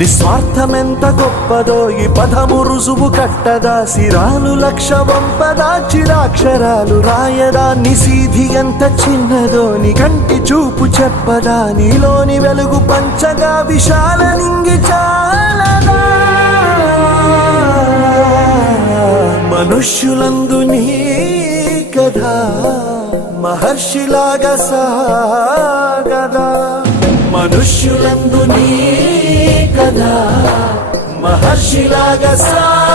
నిస్వార్థమెంత గొప్పదో ఈ పదము రుజువు కట్టదా, సిరాలు లక్ష వంపదా చిరాక్షరాలు రాయదా, నిసీధి ఎంత చిన్నదో నీ కంటి చూపు చెప్పదా, నీలోని వెలుగు పంచగా విశాల నింగి చాలదా. మనుష్యులందు నీ కథ మహర్షిలాగా సాగదా, మనుష్యులందు నీ కథ మహర్షిలాగా సాగదా.